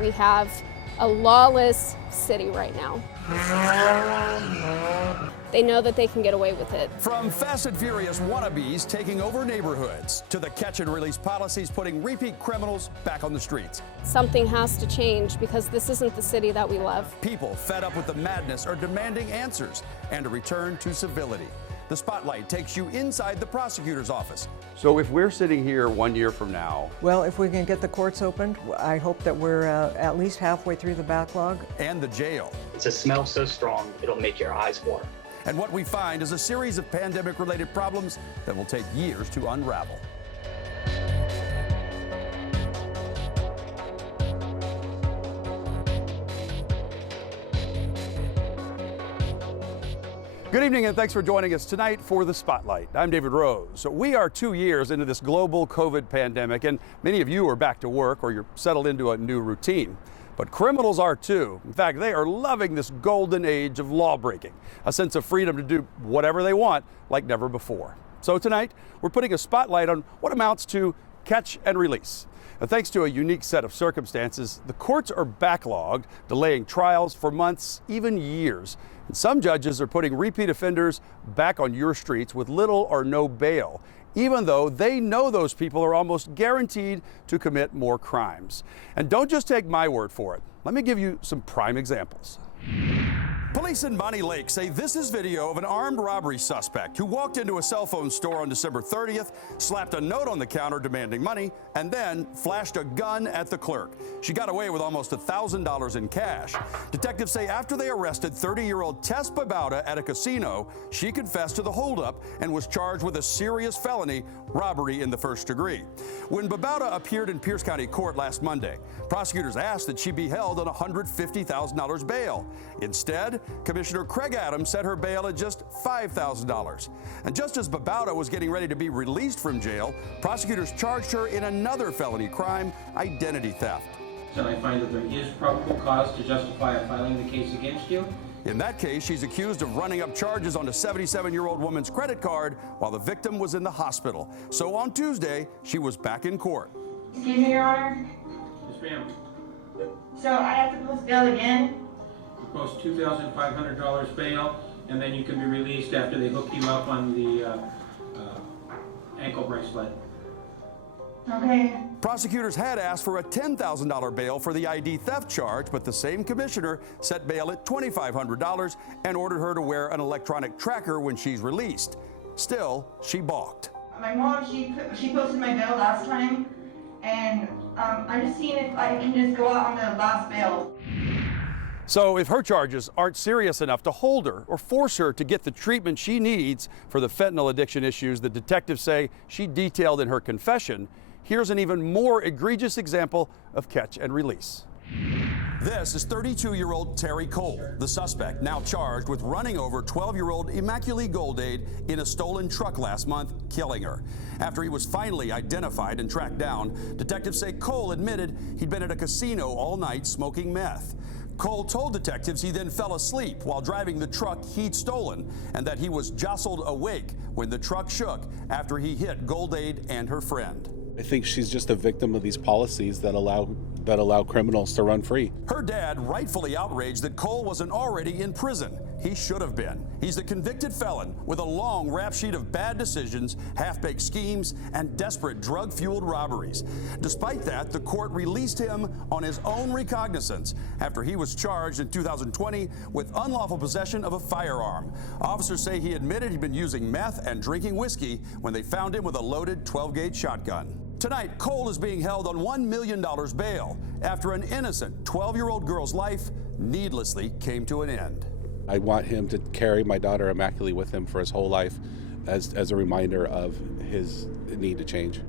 we have a lawless city right now. They know that they can get away with it. From fast and furious wannabes taking over neighborhoods to the catch and release policies putting repeat criminals back on the streets. Something has to change because this isn't the city that we love. People fed up with the madness are demanding answers and a return to civility. The Spotlight takes you inside the prosecutor's office. So if we're sitting here 1 year from now... Well, if we can get the courts opened, I hope that we're at least halfway through the backlog. And the jail. It's a smell so strong, it'll make your eyes water. And what we find is a series of pandemic-related problems that will take years to unravel. Good evening and thanks for joining us tonight for The Spotlight. I'm David Rose. So we are 2 years into this global COVID pandemic and many of you are back to work or you're settled into a new routine. But criminals are too. In fact, they are loving this golden age of lawbreaking, a sense of freedom to do whatever they want like never before. So tonight, we're putting a spotlight on what amounts to catch and release. Now, thanks to a unique set of circumstances, the courts are backlogged, delaying trials for months, even years. And some judges are putting repeat offenders back on your streets with little or no bail, even though they know those people are almost guaranteed to commit more crimes. And don't just take my word for it. Let me give you some prime examples. Police in Bonnie Lake say this is video of an armed robbery suspect who walked into a cell phone store on December 30th, slapped a note on the counter demanding money, and then flashed a gun at the clerk. She got away with almost $1,000 in cash. Detectives say after they arrested 30-year-old Tess Babauta at a casino, she confessed to the holdup and was charged with a serious felony, robbery in the first degree. When Babauta appeared in Pierce County Court last Monday, prosecutors asked that she be held on $150,000 bail. Instead, Commissioner Craig Adams set her bail at just $5,000. And just as Babauta was getting ready to be released from jail, prosecutors charged her in another felony crime, identity theft. And I find that there is probable cause to justify filing the case against you. In that case, she's accused of running up charges on a 77-year-old woman's credit card while the victim was in the hospital. So on Tuesday, she was back in court. Excuse me, Your Honor? Yes, ma'am. So I have to post bail again? You post $2,500 bail, and then you can be released after they hook you up on the ankle bracelet. Okay. Prosecutors had asked for a $10,000 bail for the ID theft charge, but the same commissioner set bail at $2,500 and ordered her to wear an electronic tracker when she's released. Still, she balked. My mom, she posted my bail last time, and I'm just seeing if I can just go out on the last bail. So if her charges aren't serious enough to hold her or force her to get the treatment she needs for the fentanyl addiction issues that detectives say she detailed in her confession, here's an even more egregious example of catch and release. This is 32-year-old Terry Cole, the suspect now charged with running over 12-year-old Immaculée Goldade in a stolen truck last month, killing her. After he was finally identified and tracked down, detectives say Cole admitted he'd been at a casino all night smoking meth. Cole told detectives he then fell asleep while driving the truck he'd stolen and that he was jostled awake when the truck shook after he hit Goldade and her friend. I think she's just a victim of these policies that allow criminals to run free. Her dad rightfully outraged that Cole wasn't already in prison. He should have been. He's a convicted felon with a long rap sheet of bad decisions, half-baked schemes, and desperate drug-fueled robberies. Despite that, the court released him on his own recognizance after he was charged in 2020 with unlawful possession of a firearm. Officers say he admitted he'd been using meth and drinking whiskey when they found him with a loaded 12-gauge shotgun. Tonight, Cole is being held on $1 million bail after an innocent 12-year-old girl's life needlessly came to an end. I want him to carry my daughter Immaculée with him for his whole life as a reminder of his need to change.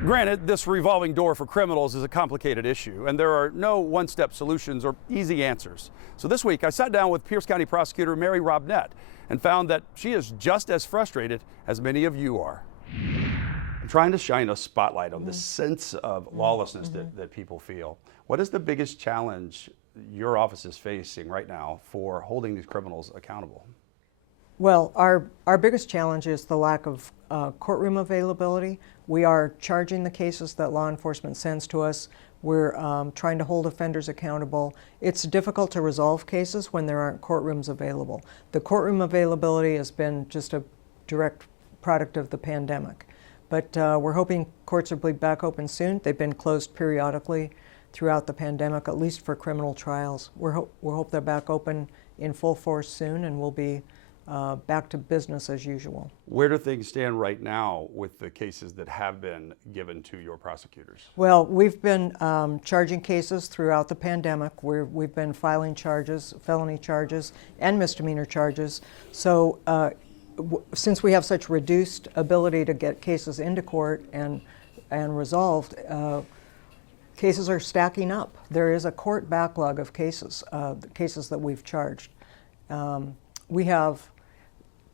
Granted, this revolving door for criminals is a complicated issue, and there are no one-step solutions or easy answers. So this week, I sat down with Pierce County Prosecutor Mary Robnett and found that she is just as frustrated as many of you are. I'm trying to shine a spotlight on this sense of lawlessness that people feel. What is the biggest challenge your office is facing right now for holding these criminals accountable? Well, our biggest challenge is the lack of courtroom availability. We are charging the cases that law enforcement sends to us. We're trying to hold offenders accountable. It's difficult to resolve cases when there aren't courtrooms available. The courtroom availability has been just a direct product of the pandemic. But we're hoping courts will be back open soon. They've been closed periodically throughout the pandemic, at least for criminal trials. We hope they're back open in full force soon, and we'll be back to business as usual. Where do things stand right now with the cases that have been given to your prosecutors? Well, we've been charging cases throughout the pandemic. We've been filing charges, felony charges, and misdemeanor charges. So since we have such reduced ability to get cases into court and resolved, cases are stacking up. There is a court backlog of cases, cases that we've charged. We have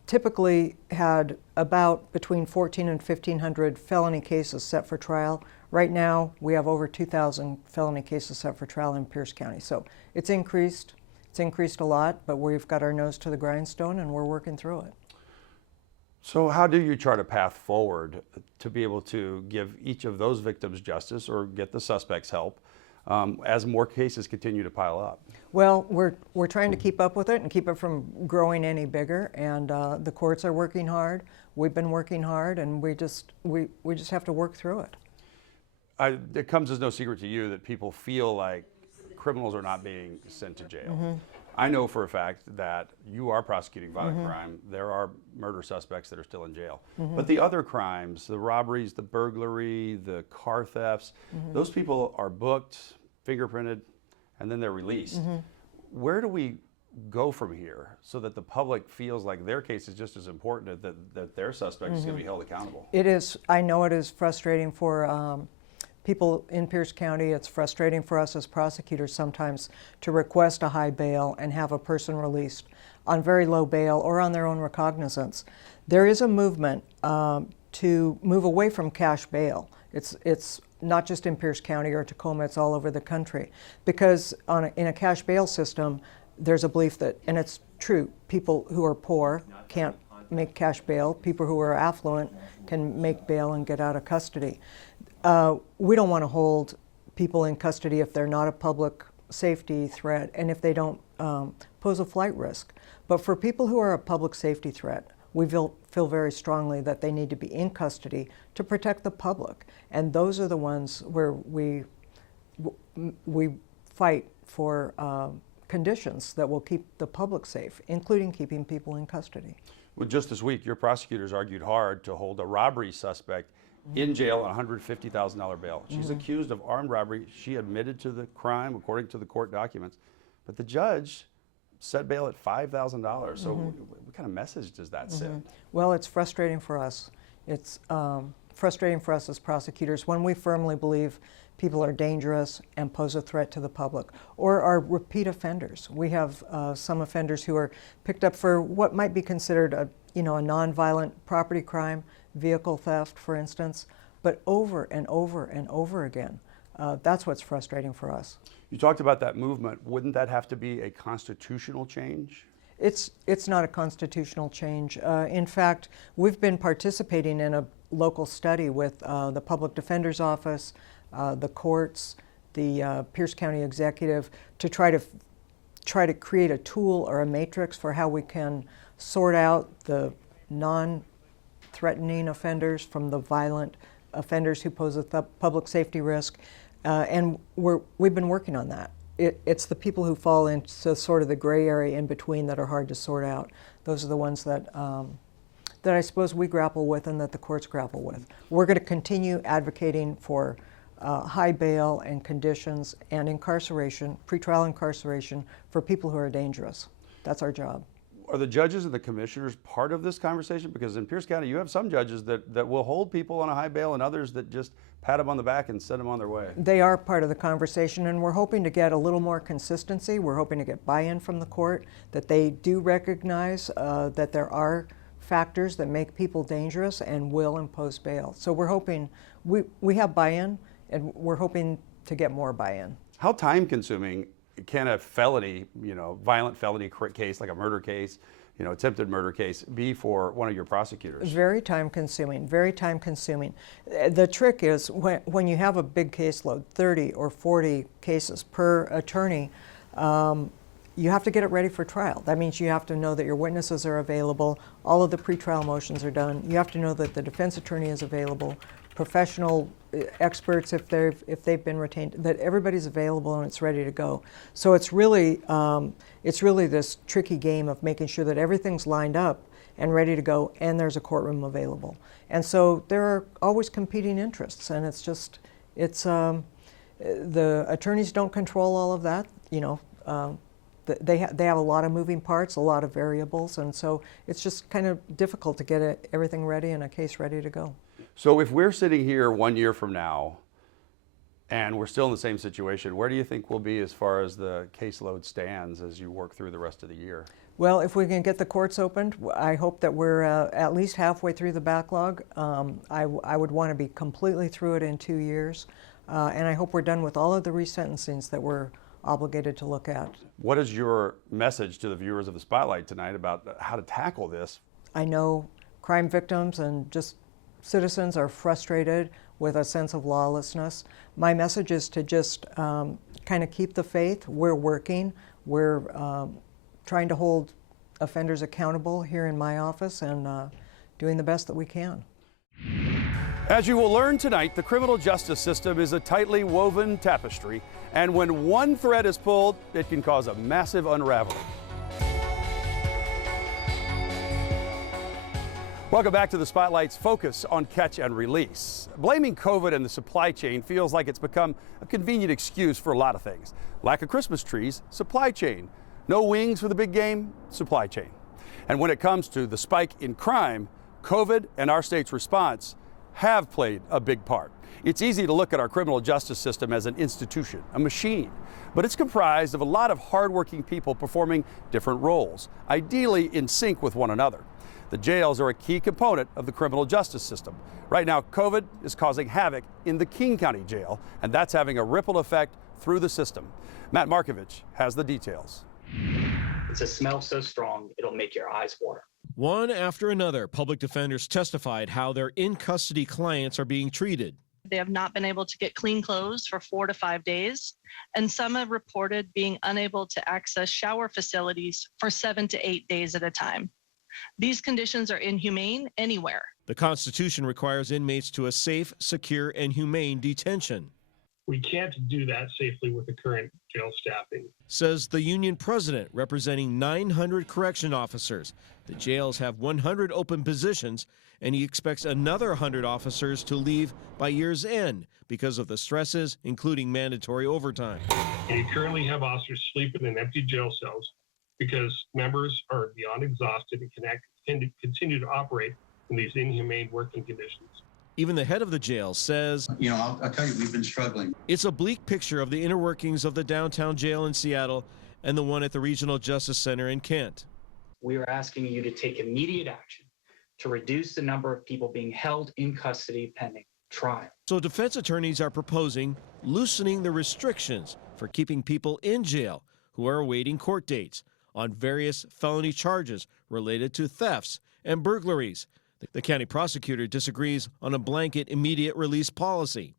typically had about between 1,400 and 1,500 felony cases set for trial. Right now, we have over 2,000 felony cases set for trial in Pierce County. So it's increased. It's increased a lot, but we've got our nose to the grindstone and we're working through it. So how do you chart a path forward to be able to give each of those victims justice or get the suspects help as more cases continue to pile up? Well, we're trying to keep up with it and keep it from growing any bigger, and the courts are working hard. We've been working hard, and we just have to work through it. It comes as no secret to you that people feel like criminals are not being sent to jail. Mm-hmm. I know for a fact that you are prosecuting violent crime. There are murder suspects that are still in jail. But the other crimes, the robberies, the burglary, the car thefts, those people are booked, fingerprinted, and then they're released. Where do we go from here so that the public feels like their case is just as important, that their suspect is going to be held accountable? It is. I know it is frustrating for people in Pierce County. It's frustrating for us as prosecutors sometimes to request a high bail and have a person released on very low bail or on their own recognizance. There is a movement to move away from cash bail. It's not just in Pierce County or Tacoma, it's all over the country. Because in a cash bail system, there's a belief that, and it's true, people who are poor can't make cash bail. People who are affluent can make bail and get out of custody. We don't want to hold people in custody if they're not a public safety threat and if they don't pose a flight risk. But for people who are a public safety threat, we feel very strongly that they need to be in custody to protect the public. And those are the ones where we fight for conditions that will keep the public safe, including keeping people in custody. Well, just this week, your prosecutors argued hard to hold a robbery suspect in jail on a $150,000 bail. She's accused of armed robbery. She admitted to the crime according to the court documents, but the judge set bail at $5,000. So what kind of message does that send? Well, it's frustrating for us. It's frustrating for us as prosecutors when we firmly believe people are dangerous and pose a threat to the public or are repeat offenders. We have some offenders who are picked up for what might be considered a nonviolent property crime, vehicle theft, for instance, but over and over and over again. That's what's frustrating for us. You talked about that movement. Wouldn't that have to be a constitutional change? It's not a constitutional change. In fact, we've been participating in a local study with the Public Defender's Office, the courts, the Pierce County Executive to try to create a tool or a matrix for how we can sort out the non-threatening offenders from the violent offenders who pose a public safety risk. And we've been working on that. It's the people who fall into sort of the gray area in between that are hard to sort out. Those are the ones that I suppose we grapple with and that the courts grapple with. We're going to continue advocating for high bail and conditions and incarceration, pretrial incarceration for people who are dangerous. That's our job. Are the judges and the commissioners part of this conversation? Because in Pierce County, you have some judges that will hold people on a high bail and others that just pat them on the back and send them on their way. They are part of the conversation, and we're hoping to get a little more consistency. We're hoping to get buy-in from the court, that they do recognize that there are factors that make people dangerous and will impose bail. So we're hoping, we have buy-in, and we're hoping to get more buy-in. How time-consuming can a felony, violent felony case like a murder case, attempted murder case be for one of your prosecutors? Very time consuming, very time consuming. The trick is when you have a big caseload, 30 or 40 cases per attorney, you have to get it ready for trial. That means you have to know that your witnesses are available, all of the pretrial motions are done. You have to know that the defense attorney is available, professional experts if they've been retained, that everybody's available and it's ready to go. So it's really this tricky game of making sure that everything's lined up and ready to go, and there's a courtroom available. And so there are always competing interests, and the attorneys don't control all of that. They have a lot of moving parts, a lot of variables, and so it's just kind of difficult to get everything ready and a case ready to go. So if we're sitting here 1 year from now and we're still in the same situation, where do you think we'll be as far as the caseload stands as you work through the rest of the year? Well, if we can get the courts opened, I hope that we're at least halfway through the backlog. I would want to be completely through it in 2 years, and I hope we're done with all of the resentencings that we're obligated to look at. What is your message to the viewers of the Spotlight tonight about how to tackle this? I know crime victims and just citizens are frustrated with a sense of lawlessness. My message is to just kind of keep the faith. We're working. We're trying to hold offenders accountable here in my office and doing the best that we can. As you will learn tonight, the criminal justice system is a tightly woven tapestry, and when one thread is pulled, it can cause a massive unraveling. Welcome back to the Spotlight's focus on catch and release. Blaming COVID and the supply chain feels like it's become a convenient excuse for a lot of things. Lack of Christmas trees, supply chain. No wings for the big game, supply chain. And when it comes to the spike in crime, COVID and our state's response have played a big part. It's easy to look at our criminal justice system as an institution, a machine, but it's comprised of a lot of hardworking people performing different roles, ideally in sync with one another. The jails are a key component of the criminal justice system. Right now, COVID is causing havoc in the King County Jail, and that's having a ripple effect through the system. Matt Markovich has the details. It's a smell so strong, it'll make your eyes water. One after another, public defenders testified how their in-custody clients are being treated. They have not been able to get clean clothes for 4 to 5 days, and some have reported being unable to access shower facilities for 7 to 8 days at a time. These conditions are inhumane anywhere. The Constitution requires inmates to a safe, secure, and humane detention. We can't do that safely with the current jail staffing, says the union president representing 900 correction officers. The jails have 100 open positions, and he expects another 100 officers to leave by year's end because of the stresses, including mandatory overtime. And you currently have officers sleeping in empty jail cells because members are beyond exhausted and continue to operate in these inhumane working conditions. Even the head of the jail says, I'll tell you, we've been struggling. It's a bleak picture of the inner workings of the downtown jail in Seattle and the one at the Regional Justice Center in Kent. We are asking you to take immediate action to reduce the number of people being held in custody pending trial. So defense attorneys are proposing loosening the restrictions for keeping people in jail who are awaiting court dates on various felony charges related to thefts and burglaries. The county prosecutor disagrees on a blanket immediate release policy.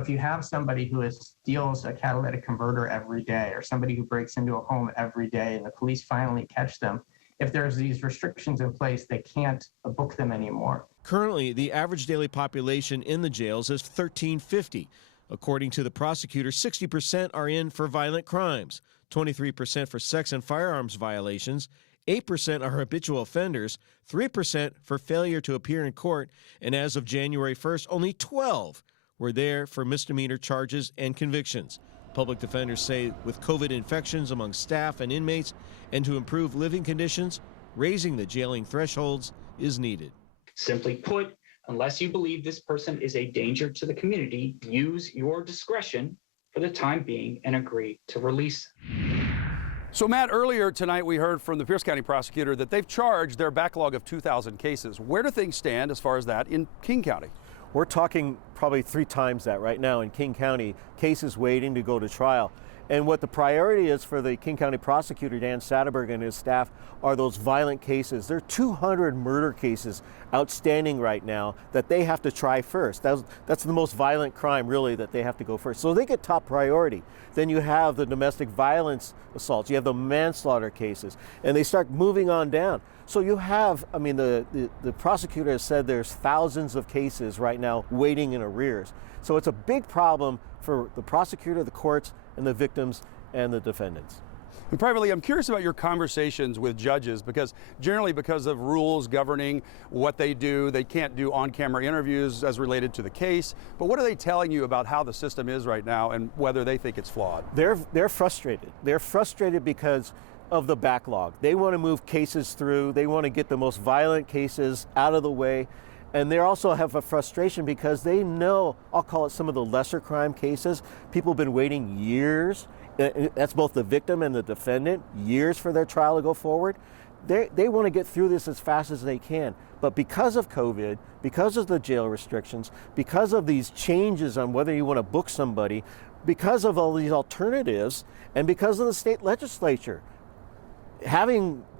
If you have somebody who steals a catalytic converter every day, or somebody who breaks into a home every day and the police finally catch them, if there's these restrictions in place, they can't book them anymore. Currently, the average daily population in the jails is 1,350. According to the prosecutor, 60% are in for violent crimes, 23% for sex and firearms violations, 8% are habitual offenders, 3% for failure to appear in court, and as of January 1st, only 12 were there for misdemeanor charges and convictions. Public defenders say with COVID infections among staff and inmates and to improve living conditions, raising the jailing thresholds is needed. Simply put, unless you believe this person is a danger to the community, use your discretion for the time being and agree to release them. So Matt, earlier tonight we heard from the Pierce County prosecutor that they've charged their backlog of 2,000 cases. Where do things stand as far as that in King County? We're talking probably 3 times that right now in King County, cases waiting to go to trial. And what the priority is for the King County prosecutor, Dan Satterberg, and his staff are those violent cases. There are 200 murder cases outstanding right now that they have to try first. That's the most violent crime, really, that they have to go first. So they get top priority. Then you have the domestic violence assaults, you have the manslaughter cases, and they start moving on down. So you have, I mean, the prosecutor has said there's thousands of cases right now waiting in arrears. So it's a big problem for the prosecutor, the courts, and the victims and the defendants. And privately, I'm curious about your conversations with judges, because generally because of rules governing what they do, they can't do on-camera interviews as related to the case. But what are they telling you about how the system is right now and whether they think it's flawed? They're frustrated. They're frustrated because of the backlog. They want to move cases through. They want to get the most violent cases out of the way. And they also have a frustration because they know, I'll call it some of the lesser crime cases, people have been waiting years. That's both the victim and the defendant, years for their trial to go forward. They want to get through this as fast as they can. But because of COVID, because of the jail restrictions, because of these changes on whether you want to book somebody, because of all these alternatives, and because of the state legislature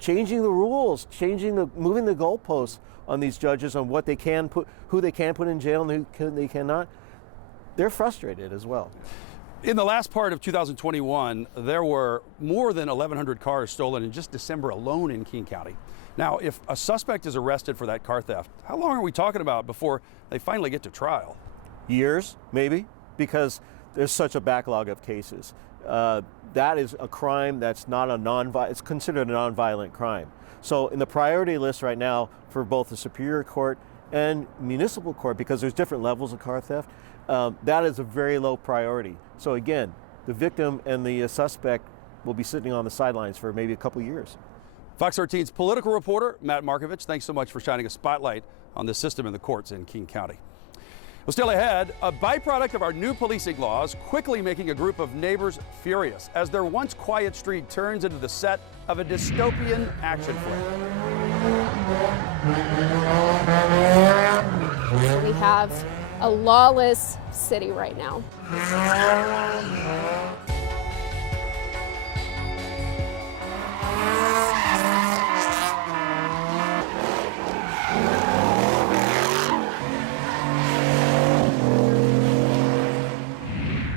changing the rules, moving the goalposts on these judges on what they can put, who they can put in jail and who they cannot, they're frustrated as well. In the last part of 2021, there were more than 1,100 cars stolen in just December alone in King County. Now, if a suspect is arrested for that car theft, how long are we talking about before they finally get to trial? Years, maybe, because there's such a backlog of cases. That is a crime that's not it's considered a non-violent crime. So in the priority list right now for both the Superior Court and municipal court, because there's different levels of car theft, that is a very low priority. So again, the victim and the suspect will be sitting on the sidelines for maybe a couple years. Fox 13's political reporter, Matt Markovich, thanks so much for shining a spotlight on the system in the courts in King County. Well, still ahead, a byproduct of our new policing laws quickly making a group of neighbors furious as their once quiet street turns into the set of a dystopian action flick. We have a lawless city right now.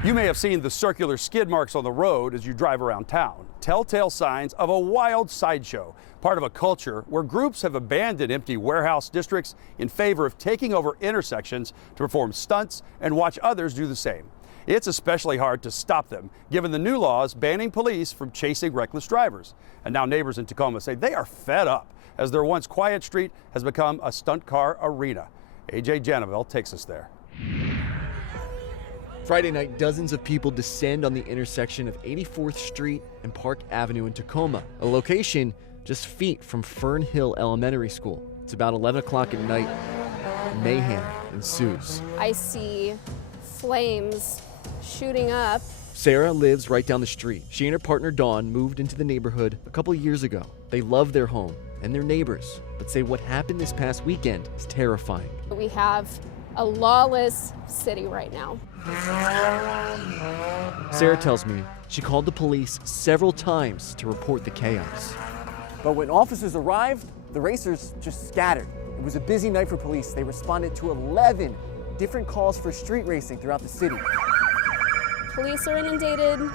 You may have seen the circular skid marks on the road as you drive around town, telltale signs of a wild sideshow, part of a culture where groups have abandoned empty warehouse districts in favor of taking over intersections to perform stunts and watch others do the same. It's especially hard to stop them, given the new laws banning police from chasing reckless drivers. And now neighbors in Tacoma say they are fed up as their once quiet street has become a stunt car arena. AJ Janaville takes us there. Friday night, dozens of people descend on the intersection of 84th Street and Park Avenue in Tacoma, a location just feet from Fern Hill Elementary School. It's about 11 o'clock at night. Mayhem ensues. I see flames shooting up. Sarah lives right down the street. She and her partner Dawn moved into the neighborhood a couple years ago. They love their home and their neighbors, but say what happened this past weekend is terrifying. We have a lawless city right now. Sarah tells me she called the police several times to report the chaos. But when officers arrived, the racers just scattered. It was a busy night for police. They responded to 11 different calls for street racing throughout the city. Police are inundated,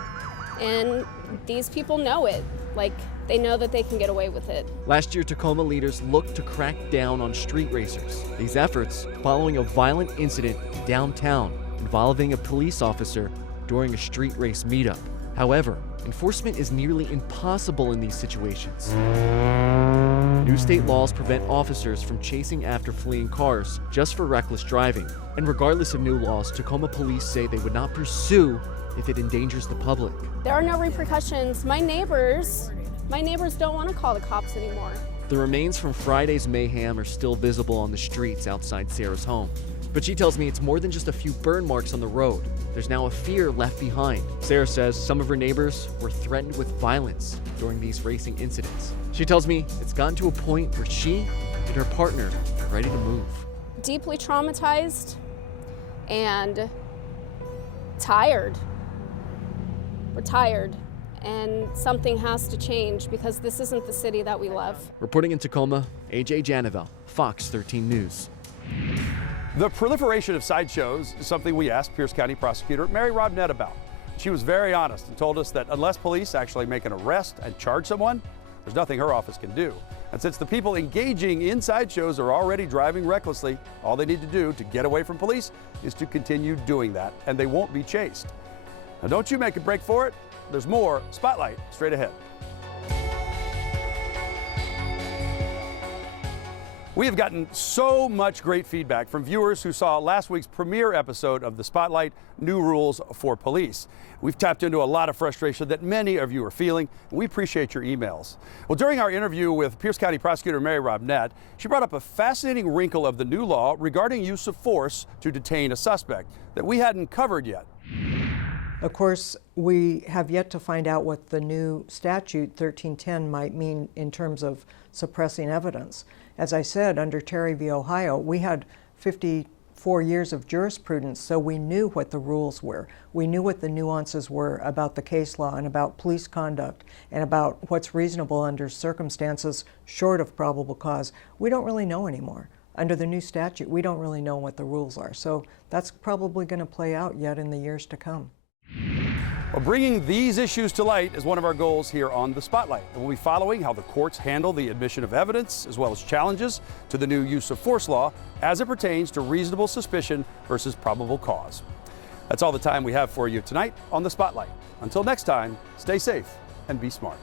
and these people know it. Like, they know that they can get away with it. Last year, Tacoma leaders looked to crack down on street racers. These efforts following a violent incident downtown involving a police officer during a street race meetup. However, enforcement is nearly impossible in these situations. New state laws prevent officers from chasing after fleeing cars just for reckless driving. And regardless of new laws, Tacoma police say they would not pursue if it endangers the public. There are no repercussions. My neighbors don't want to call the cops anymore. The remains from Friday's mayhem are still visible on the streets outside Sarah's home. But she tells me it's more than just a few burn marks on the road. There's now a fear left behind. Sarah says some of her neighbors were threatened with violence during these racing incidents. She tells me it's gotten to a point where she and her partner are ready to move. Deeply traumatized and tired. We're tired, and something has to change because this isn't the city that we love. Reporting in Tacoma, AJ Janavel, Fox 13 News. The proliferation of sideshows is something we asked Pierce County Prosecutor Mary Robnett about. She was very honest and told us that unless police actually make an arrest and charge someone, there's nothing her office can do. And since the people engaging in sideshows are already driving recklessly, all they need to do to get away from police is to continue doing that, and they won't be chased. Now, don't you make a break for it. There's more Spotlight straight ahead. We have gotten so much great feedback from viewers who saw last week's premiere episode of the Spotlight New Rules for Police. We've tapped into a lot of frustration that many of you are feeling, and we appreciate your emails. Well, during our interview with Pierce County Prosecutor Mary Robnett, she brought up a fascinating wrinkle of the new law regarding use of force to detain a suspect that we hadn't covered yet. Of course, we have yet to find out what the new statute 1310 might mean in terms of suppressing evidence. As I said, under Terry v. Ohio, we had 54 years of jurisprudence, so we knew what the rules were. We knew what the nuances were about the case law and about police conduct and about what's reasonable under circumstances short of probable cause. We don't really know anymore. Under the new statute, we don't really know what the rules are. So that's probably going to play out yet in the years to come. Well, bringing these issues to light is one of our goals here on The Spotlight. And we'll be following how the courts handle the admission of evidence, as well as challenges to the new use of force law as it pertains to reasonable suspicion versus probable cause. That's all the time we have for you tonight on The Spotlight. Until next time, stay safe and be smart.